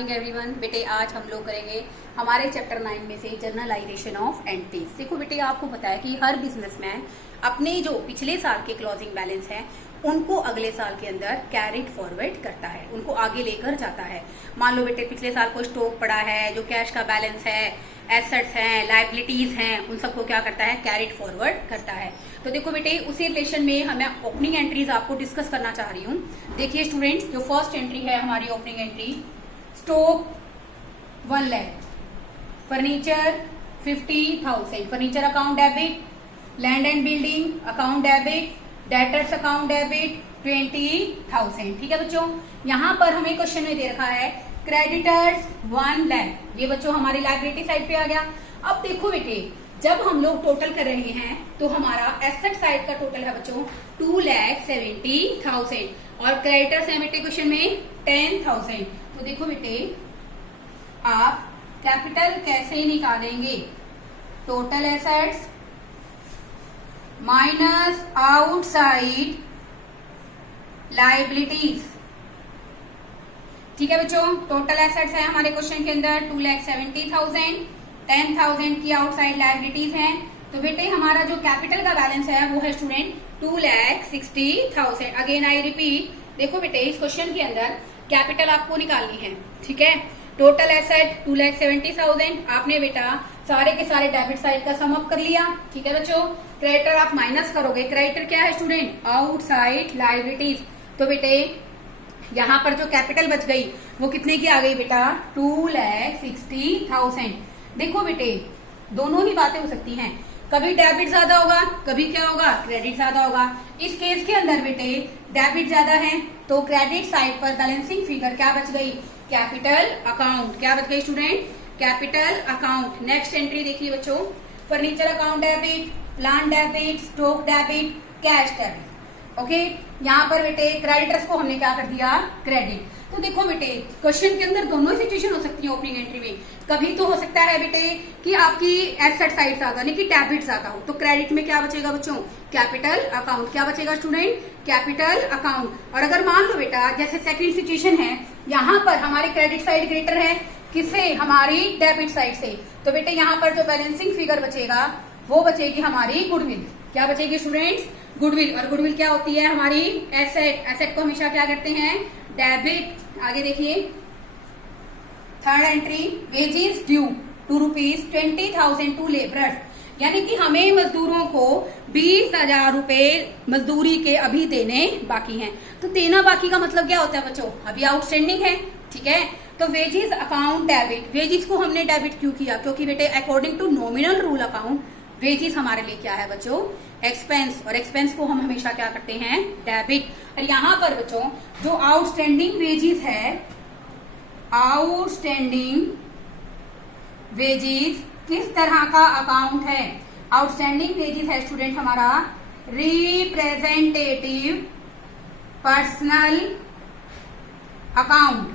Everyone बेटे आज हम लोग करेंगे हमारे चैप्टर 9 में से जर्नलाइजेशन ऑफ एंट्रीज। देखो बेटे आपको पता है कि हर बिजनेसमैन अपने जो पिछले साल के क्लोजिंग बैलेंस हैं उनको अगले साल के अंदर कैरिड फॉरवर्ड करता है, उनको आगे लेकर जाता है। मान लो बेटे पिछले साल को स्टॉक पड़ा है, जो कैश का बैलेंस है, एसेट्स हैं, लाइबिलिटीज हैं, उन सबको क्या करता है, कैरिड फॉरवर्ड करता है। तो देखो बेटे उसी रिलेशन में हमें ओपनिंग एंट्रीज आपको डिस्कस करना चाह रही हूँ। देखिए स्टूडेंट्स, जो फर्स्ट एंट्री है हमारी opening entry, stock 1 lakh, furniture 50,000, furniture account debit, land and building account debit, debtors account debit 20,000। ठीक है बच्चों, यहाँ पर हमें क्वेश्चन में दे रखा है क्रेडिटर्स 1 लाख, ये बच्चों हमारी लाइबिलिटी साइड पे आ गया। अब देखो बेटे जब हम लोग टोटल कर रहे हैं तो हमारा एसेट साइड का टोटल है बच्चों 2,70,000 और क्रेडिटर्स है बेटे क्वेश्चन में 10,000। तो देखो बेटे आप कैपिटल कैसे निकालेंगे, total assets minus outside liabilities. ठीक है बच्चों, टोटल एसेट्स है हमारे क्वेश्चन के अंदर 2,70,000, 10,000 की आउटसाइड लाइबिलिटीज हैं। तो बेटे हमारा जो कैपिटल का बैलेंस है वो है स्टूडेंट 2,60,000। अगेन आई रिपीट, देखो बेटे इस क्वेश्चन के अंदर कैपिटल आपको निकालनी है। ठीक है, टोटल एसेट 2,70,000, आपने बेटा सारे के सारे डेबिट साइड का सम अप कर लिया। ठीक है बच्चों, क्रेडिटर आप माइनस करोगे, क्रेडिटर क्या है स्टूडेंट, आउटसाइड लाइबिलिटीज। तो बेटे यहाँ पर जो कैपिटल बच गई वो कितने की आ गई बेटा, 2,60,000। देखो बेटे दोनों ही बातें हो सकती हैं, कभी डेबिट ज्यादा होगा, कभी क्या होगा, क्रेडिट ज्यादा होगा। इस केस के अंदर बेटे डेबिट ज्यादा है तो क्रेडिट साइड पर बैलेंसिंग फिगर क्या बच गई, कैपिटल अकाउंट। क्या बच गई student, capital account. Next entry देखिए बच्चों, furniture account debit, plant debit, stock debit, cash debit. Okay, यहाँ पर बेटे क्रेडिटर्स को हमने क्या कर दिया, क्रेडिट। तो देखो बेटे क्वेश्चन के अंदर दोनों सिचुएशन हो सकती है ओपनिंग एंट्री में। कभी तो हो सकता है बेटे कि आपकी एसेट साइड ज्यादा लेकिन डेबिट ज्यादा हो, तो क्रेडिट में क्या बचेगा बच्चों, कैपिटल अकाउंट। क्या बचेगा स्टूडेंट, कैपिटल अकाउंट। और अगर मान लो बेटा जैसे सेकंड सिचुएशन है, यहाँ पर हमारी क्रेडिट साइड ग्रेटर है किससे, हमारी डेबिट साइड से, तो बेटे यहाँ पर जो बैलेंसिंग फिगर बचेगा वो बचेगी हमारी गुडविल। क्या बचेगी स्टूडेंट्स, गुडविल। और गुडविल क्या होती है हमारी एसेट, एसेट को हमेशा क्या करते हैं, डेबिट। आगे देखिए third entry, wages due ₹20,000 to labourers, यानी कि हमें मजदूरों को 20,000 रुपए मजदूरी के अभी देने बाकी हैं। तो देना बाकी का मतलब क्या होता है बच्चों, अभी आउटस्टैंडिंग है। ठीक है, तो वेजेस अकाउंट डेबिट, वेजेस को हमने डेबिट क्यों किया, क्योंकि बेटे according to nominal rule account wages हमारे लिए क्या है बच्चों, एक्सपेंस, और एक्सपेंस को हम हमेशा क्या करते हैं, डेबिट। और यहाँ पर बच्चों जो आउटस्टैंडिंग वेजेस है, आउटस्टैंडिंग वेजेस किस तरह का अकाउंट है, आउटस्टैंडिंग वेजेस है स्टूडेंट हमारा रिप्रेजेंटेटिव पर्सनल अकाउंट।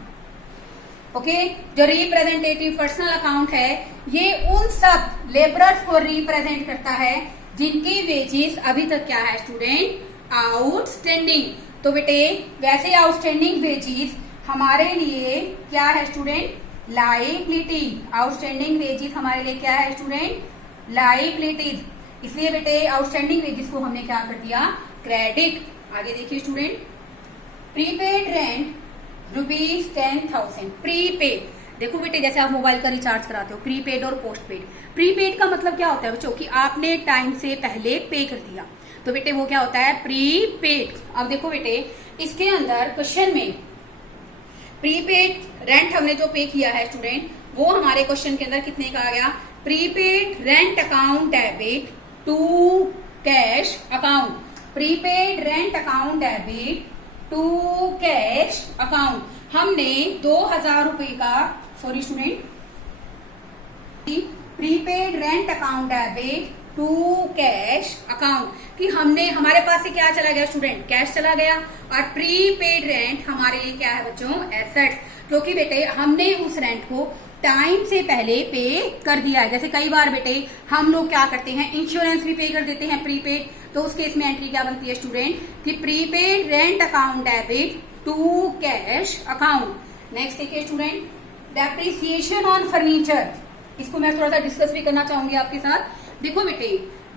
ओके, जो रिप्रेजेंटेटिव पर्सनल अकाउंट है ये उन सब लेबरर्स को रिप्रेजेंट करता है जिनकी वेजेस अभी तक क्या है स्टूडेंट, आउटस्टैंडिंग। तो बेटे वैसे आउटस्टैंडिंग वेजेस हमारे लिए क्या है स्टूडेंट, लाइबिलिटी। आउटस्टैंडिंग वेजेस हमारे लिए क्या है स्टूडेंट, लाइबिलिटीज। इसलिए बेटे आउटस्टैंडिंग वेजेस को हमने क्या कर दिया, क्रेडिट। आगे देखिए स्टूडेंट, प्रीपेड रेंट ₹10,000, प्रीपेड। देखो बेटे जैसे आप मोबाइल का रिचार्ज कराते हो, प्रीपेड और पोस्टपेड। प्रीपेड का मतलब क्या होता है बच्चों, कि आपने टाइम से पहले पे कर दिया, तो बेटे वो क्या होता है, प्रीपेड। अब देखो बेटे इसके अंदर क्वेश्चन में प्रीपेड रेंट हमने जो पे किया है स्टूडेंट वो हमारे क्वेश्चन के अंदर कितने का आ गया, prepaid rent account debit to cash account, prepaid rent account debit to cash account. हमने 2,000 रुपए का, sorry student, prepaid rent account debit to cash account, कि हमने हमारे पास से क्या चला गया स्टूडेंट, कैश चला गया। और प्रीपेड रेंट हमारे लिए क्या है बच्चों, एसेट्स, क्योंकि बेटे हमने उस रेंट को टाइम से पहले पे कर दिया है। जैसे कई बार बेटे हम लोग क्या करते हैं, इंश्योरेंस भी पे कर देते हैं प्रीपेड, तो उस केस में एंट्री क्या बनती है स्टूडेंट, कि prepaid rent account debit to cash account. Next देखिए स्टूडेंट, डेप्रिसिएशन ऑन फर्नीचर, इसको मैं थोड़ा सा डिस्कस भी करना चाहूंगी आपके साथ। देखो बेटे,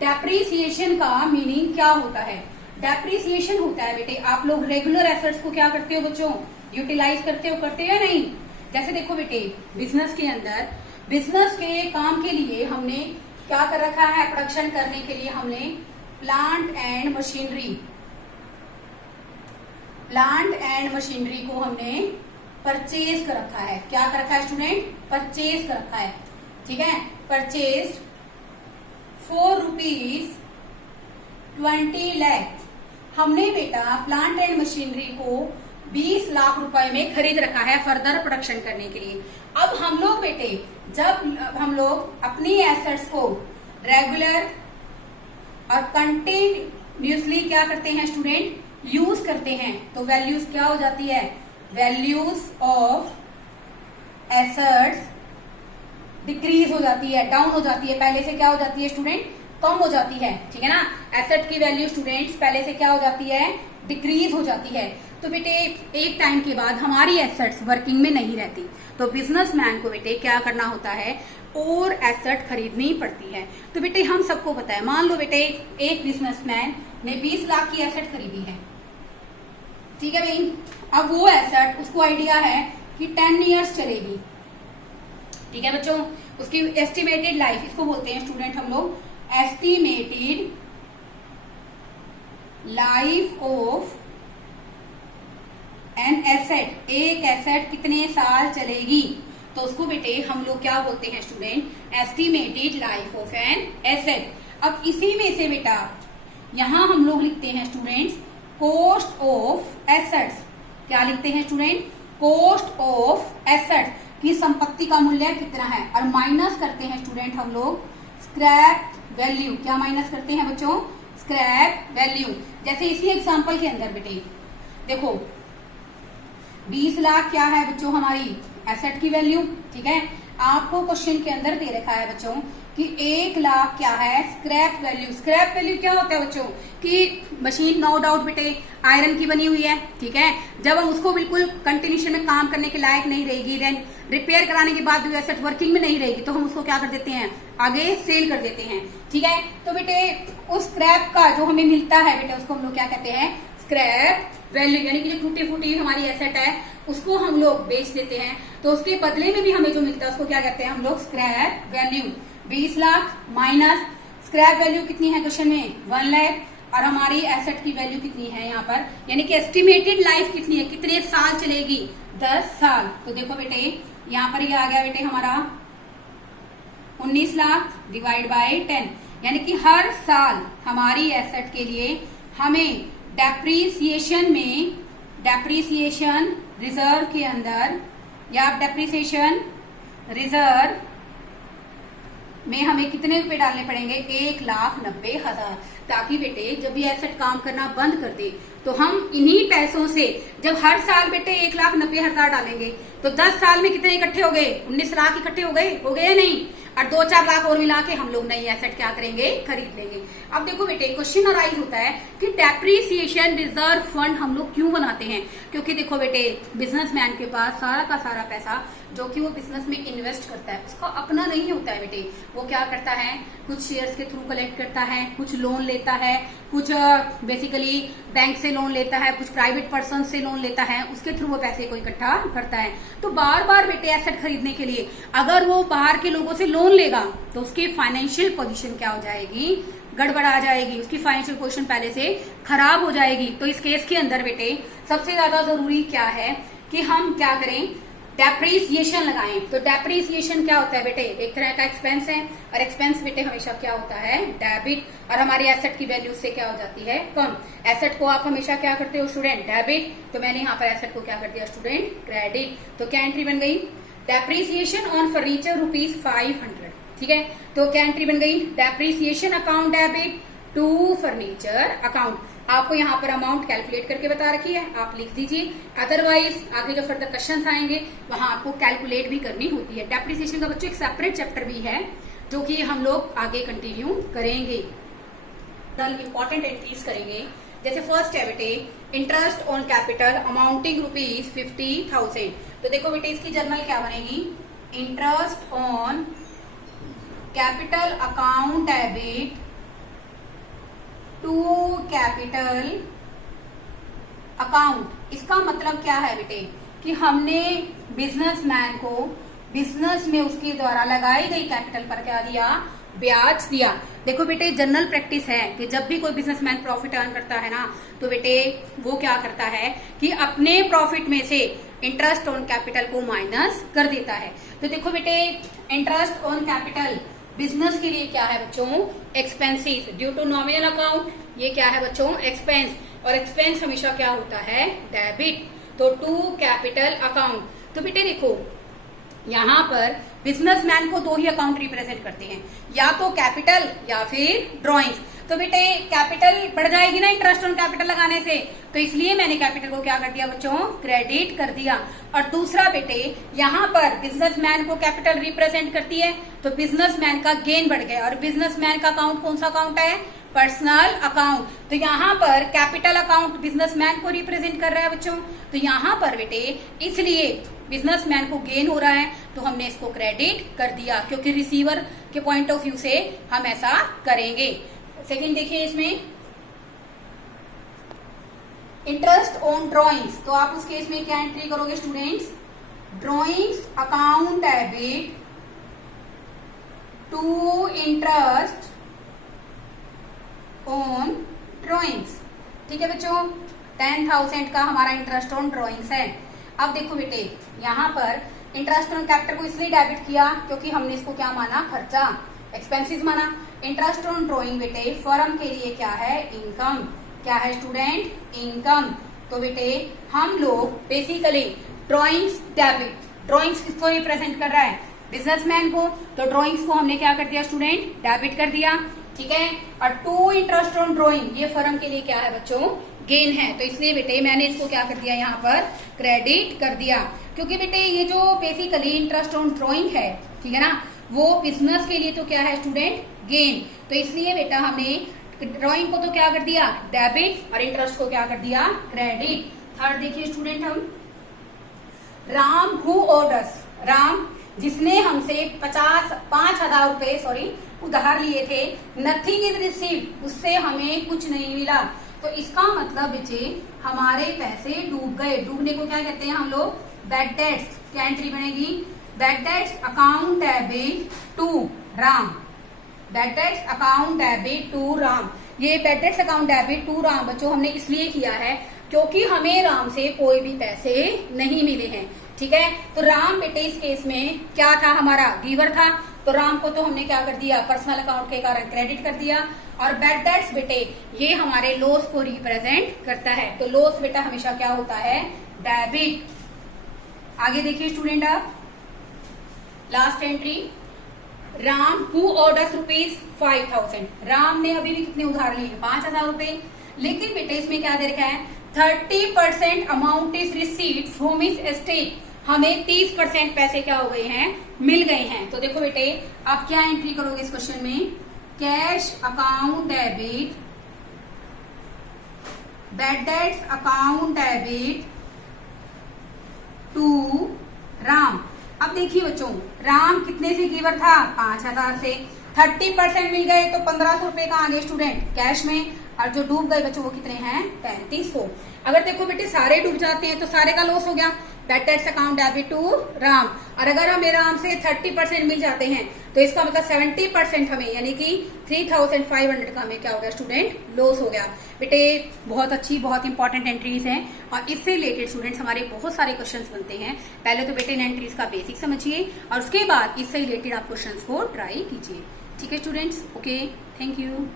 डेप्रिसिएशन का मीनिंग क्या होता है? डेप्रिसिएशन होता है बेटे, आप लोग रेगुलर एसेट्स को क्या करते हो बच्चों, यूटिलाइज करते हो या नहीं? जैसे देखो बेटे, बिजनेस के अंदर बिजनेस के काम के लिए हमने क्या कर रखा है, प्रोडक्शन करने के लिए हमने प्लांट एंड मशीनरी को हमने परचेज कर रखा है। क्या कर रखा है स्टूडेंट? परचेज कर रखा है, ठीक है। परचेज ₹4 लाख हमने बेटा प्लांट एंड मशीनरी को 20 लाख रुपए में खरीद रखा है फर्दर प्रोडक्शन करने के लिए। अब हम लोग बेटे, जब हम लोग अपनी एसेट्स को रेगुलर और कंटिन्यूसली क्या करते हैं स्टूडेंट, यूज करते हैं, तो वैल्यूज क्या हो जाती है, वैल्यूज ऑफ एसेट्स डिक्रीज हो जाती है, डाउन हो जाती है। पहले से क्या हो जाती है स्टूडेंट, कम हो जाती है, ठीक है ना। एसेट की वैल्यू स्टूडेंट्स पहले से क्या हो जाती है, डिक्रीज हो जाती है। तो बेटे एक टाइम के बाद हमारी एसेट्स वर्किंग में नहीं रहती, तो बिजनेसमैन को बेटे क्या करना होता है, और एसेट खरीदनी पड़ती है। तो बेटे हम सबको पता है, मान लो बेटे एक बिजनेसमैन ने 20 लाख की एसेट खरीदी है, ठीक है भाई। अब वो एसेट उसको आइडिया है कि 10 इयर्स चलेगी, ठीक है बच्चों। उसकी एस्टिमेटेड लाइफ, इसको बोलते हैं स्टूडेंट हम लोग estimated life of an asset. एक एसेट कितने साल चलेगी, तो उसको बेटे हम लोग क्या बोलते हैं student, estimated life of an asset. अब इसी में से बेटा यहां हम लोग लिखते हैं स्टूडेंट्स कॉस्ट ऑफ एसेट्स। क्या लिखते हैं स्टूडेंट, कॉस्ट ऑफ एसेट्स की संपत्ति का मूल्य कितना है, और माइनस करते हैं स्टूडेंट हम लोग स्क्रैप वैल्यू। क्या माइनस करते हैं बच्चों, स्क्रैप वैल्यू। जैसे इसी एग्जांपल के अंदर बेटे देखो 20 लाख क्या है बच्चों हमारी एसेट की वैल्यू, ठीक है। आपको क्वेश्चन के अंदर दे रखा है बच्चों कि 1 लाख क्या है स्क्रैप वैल्यू। स्क्रैप वैल्यू क्या होता है बच्चों, कि मशीन नो डाउट बेटे आयरन की बनी हुई है, ठीक है। जब हम उसको बिल्कुल कंटिन्यूशन में काम करने के लायक नहीं रहेगी, देन रिपेयर कराने के बाद भी एसेट वर्किंग में नहीं रहेगी, तो हम उसको क्या कर देते हैं, आगे सेल कर देते हैं, ठीक है। तो बेटे उस स्क्रैप का जो हमें मिलता है बेटे उसको हम लोग क्या कहते हैं, स्क्रैप वैल्यू। यानी कि जो टूटी फूटी हमारी एसेट है उसको हम लोग बेच देते हैं, तो उसके बदले में भी हमें जो मिलता है उसको क्या कहते हैं हम लोग, scrap value. 20 lakh minus scrap value कितनी है क्वेश्चन में, 1 लाख, और हमारी एसेट की वैल्यू कितनी है यहाँ पर, यानी कि एस्टिमेटेड लाइफ कितनी है, कितने साल चलेगी, 10 साल। तो देखो बेटे यहाँ पर ये आ गया बेटे हमारा 19 लाख डिवाइड बाय 10, यानी कि हर साल हमारी एसेट के लिए हमें डेप्रीसिएशन रिजर्व के अंदर, या डेप्रीसिएशन रिजर्व में हमें कितने रुपए डालने पड़ेंगे, 1,90,000, ताकि बेटे जब भी एसेट काम करना बंद कर दे तो हम इन्हीं पैसों से, जब हर साल बेटे 1,90,000 डालेंगे तो 10 साल में कितने इकट्ठे हो गए, 19 लाख इकट्ठे हो गए या नहीं, और 2-4 लाख और मिला के हम लोग नई एसेट क्या करेंगे, खरीद लेंगे। अब देखो बेटे क्वेश्चन अराइज होता है कि डेप्रीसिएशन रिजर्व फंड हम लोग क्यों बनाते हैं, क्योंकि देखो बेटे बिजनेसमैन के पास सारा का सारा पैसा जो कि वो बिजनेस में इन्वेस्ट करता है उसका अपना नहीं होता है बेटे। वो क्या करता है, कुछ शेयर्स के थ्रू कलेक्ट करता है, कुछ लोन लेता है, कुछ बेसिकली बैंक से लोन लेता है, कुछ प्राइवेट पर्सन से लोन लेता है, उसके थ्रू वो पैसे को इकट्ठा करता है। तो बार बार बेटे एसेट खरीदने के लिए अगर वो बाहर के लोगों से लोन लेगा तो उसकी फाइनेंशियल पोजीशन क्या हो जाएगी, गड़बड़ा जाएगी, उसकी फाइनेंशियल पोजीशन पहले से खराब हो जाएगी। तो इस केस के अंदर बेटे सबसे ज्यादा जरूरी क्या है कि हम क्या करें, डेप्रीसिएशन लगाएं। तो डेप्रीसिएशन क्या होता है बेटे, एक तरह का एक्सपेंस है, और एक्सपेंस बेटे हमेशा क्या होता है, डेबिट, और हमारी एसेट की वैल्यू से क्या हो जाती है, कम। एसेट को आप हमेशा क्या करते हो स्टूडेंट, डेबिट, तो मैंने यहाँ पर एसेट को क्या कर दिया स्टूडेंट, क्रेडिट। तो क्या एंट्री बन गई, डेप्रीसिएशन ऑन फर्नीचर ₹500, ठीक है। तो क्या एंट्री बन गई, depreciation account debit to furniture account. आपको यहाँ पर अमाउंट कैलकुलेट करके बता रखी है, आप लिख दीजिए, अदरवाइज आगे जो फर्दर क्वेश्चन आएंगे वहां आपको कैलकुलेट भी करनी होती है। डेप्रिसिएशन का बच्चों एक सेपरेट चैप्टर भी है जो कि हम लोग आगे कंटिन्यू करेंगे। इंपॉर्टेंट एंट्रीज करेंगे, जैसे फर्स्ट है बेटे इंटरेस्ट ऑन कैपिटल अमाउंटिंग ₹50,000। तो देखो बेटे इसकी जर्नल क्या बनेगी, interest on capital account debit to capital account. इसका मतलब क्या है बेटे कि हमने बिजनेसमैन को बिजनेस में उसके द्वारा लगाई गई कैपिटल पर क्या दिया, ब्याज दिया। देखो बेटे जनरल प्रैक्टिस है कि जब भी कोई बिजनेसमैन प्रॉफिट अर्न करता है ना, तो बेटे वो क्या करता है कि अपने प्रॉफिट में से इंटरेस्ट ऑन कैपिटल को माइनस कर देता है। तो देखो बेटे इंटरेस्ट ऑन कैपिटल बिजनेस के लिए क्या है बच्चों, expenses due to nominal account. ये क्या है बच्चों, एक्सपेंस, और एक्सपेंस हमेशा क्या होता है, डेबिट। तो टू कैपिटल अकाउंट। तो बेटे देखो यहाँ पर बिजनेसमैन को दो ही अकाउंट रिप्रेजेंट करते हैं, या तो कैपिटल या फिर ड्रॉइंग्स। तो बेटे कैपिटल बढ़ जाएगी ना इंटरेस्ट ऑन कैपिटल लगाने से, तो इसलिए मैंने कैपिटल को क्या कर दिया बच्चों, क्रेडिट कर दिया। और दूसरा बेटे यहाँ पर बिजनेसमैन को कैपिटल रिप्रेजेंट करती है, तो बिजनेसमैन का गेन बढ़ गया। और बिजनेसमैन का अकाउंट कौन सा अकाउंट है, पर्सनल अकाउंट। तो यहाँ पर कैपिटल अकाउंट बिजनेसमैन को रिप्रेजेंट कर रहा है बच्चों। तो यहाँ पर बेटे इसलिए बिजनेसमैन को गेन हो रहा है, तो हमने इसको क्रेडिट कर दिया, क्योंकि रिसीवर के पॉइंट ऑफ व्यू से हम ऐसा करेंगे। सेकंड देखिए इसमें इंटरेस्ट ऑन ड्रॉइंग्स। तो आप उस केस में क्या एंट्री करोगे students, drawings account debit to interest on drawings. ठीक है बच्चों, 10,000 का हमारा इंटरेस्ट ऑन ड्रॉइंग्स है। अब देखो बेटे यहाँ पर इंटरेस्ट ऑन कैपिटल को इसलिए डेबिट किया क्योंकि हमने इसको क्या माना, खर्चा, एक्सपेंसेस माना। इंटरेस्ट ऑन ड्रॉइंग बेटे फर्म के लिए क्या है, इनकम। क्या है स्टूडेंट, इनकम। तो बेटे हम लोग बेसिकली ड्रॉइंग्स डेबिट, ड्रॉइंग्स किसको रिप्रेजेंट कर रहा है, बिजनेसमैन को, तो ड्रॉइंग्स को हमने क्या कर दिया स्टूडेंट, डेबिट कर दिया। ठीक है, और टू इंटरेस्ट ऑन ड्रॉइंग ये फर्म के लिए क्या है बच्चों, गेन है। तो इसलिए बेटे मैंने इसको क्या कर दिया, यहाँ पर क्रेडिट कर दिया, क्योंकि बेटे ये जो बेसिकली इंटरेस्ट ऑन ड्रॉइंग है, ठीक है ना, वो बिजनेस के लिए तो क्या है स्टूडेंट, गेन। तो इसलिए बेटा हमने ड्रॉइंग को तो क्या कर दिया, डेबिट, और इंटरेस्ट को क्या कर दिया, क्रेडिट। थर्ड देखिए स्टूडेंट हम, राम हु ऑर्डर्स, राम जिसने हमसे 5,000 रुपए उधार लिए थे, नथिंग इज रिसीव्ड, उससे हमें कुछ नहीं मिला। तो इसका मतलब बच्चे हमारे पैसे डूब गए। डूबने को क्या कहते हैं हम लोग, बैड डेट्स। क्या एंट्री बनेगी, bad debts account debit to Ram, bad debts account debit to Ram. ये bad debts account debit to Ram बच्चों हमने इसलिए किया है क्योंकि हमें राम से कोई भी पैसे नहीं मिले हैं। ठीक है, तो राम बेटे इस केस में क्या था, हमारा गिवर था, तो राम को तो हमने क्या कर दिया, पर्सनल अकाउंट के कारण क्रेडिट कर दिया। और बैड डेट्स बेटे ये हमारे लॉस को रिप्रेजेंट करता है, तो लॉस बेटा हमेशा क्या होता है, डेबिट। आगे देखिए स्टूडेंट आप, last entry, Ram who orders ₹5,000। Ram ने अभी भी कितने उधार लिए, 5,000 रुपए। लेकिन बेटे इसमें क्या दे रखा है, 30% amount is received from his estate. हमें 30% पैसे क्या हो गए हैं, मिल गए हैं। तो देखो बेटे आप क्या एंट्री करोगे इस क्वेश्चन में, cash account debit, bad debts account debit to Ram. अब देखिए बच्चों, राम कितने से गिवर था, 5,000 से, 30% मिल गए तो 1,500 रुपए का आगे स्टूडेंट कैश में, और जो डूब गए बच्चों वो कितने हैं, 3500। अगर देखो बेटे सारे डूब जाते हैं तो सारे का लॉस हो गया, bad debts account debit to Ram. और अगर हमें राम से 30% मिल जाते हैं तो इसका मतलब 70% हमें, यानी कि 3,500 का हमें क्या हो गया स्टूडेंट, लॉस हो गया। बेटे बहुत अच्छी, बहुत इंपॉर्टेंट एंट्रीज हैं, और इससे रिलेटेड स्टूडेंट्स हमारे बहुत सारे क्वेश्चंस बनते हैं। पहले तो बेटे इन एंट्रीज का बेसिक समझिए, और उसके बाद इससे रिलेटेड आप क्वेश्चंस को ट्राई कीजिए। ठीक है स्टूडेंट्स, ओके, थैंक यू।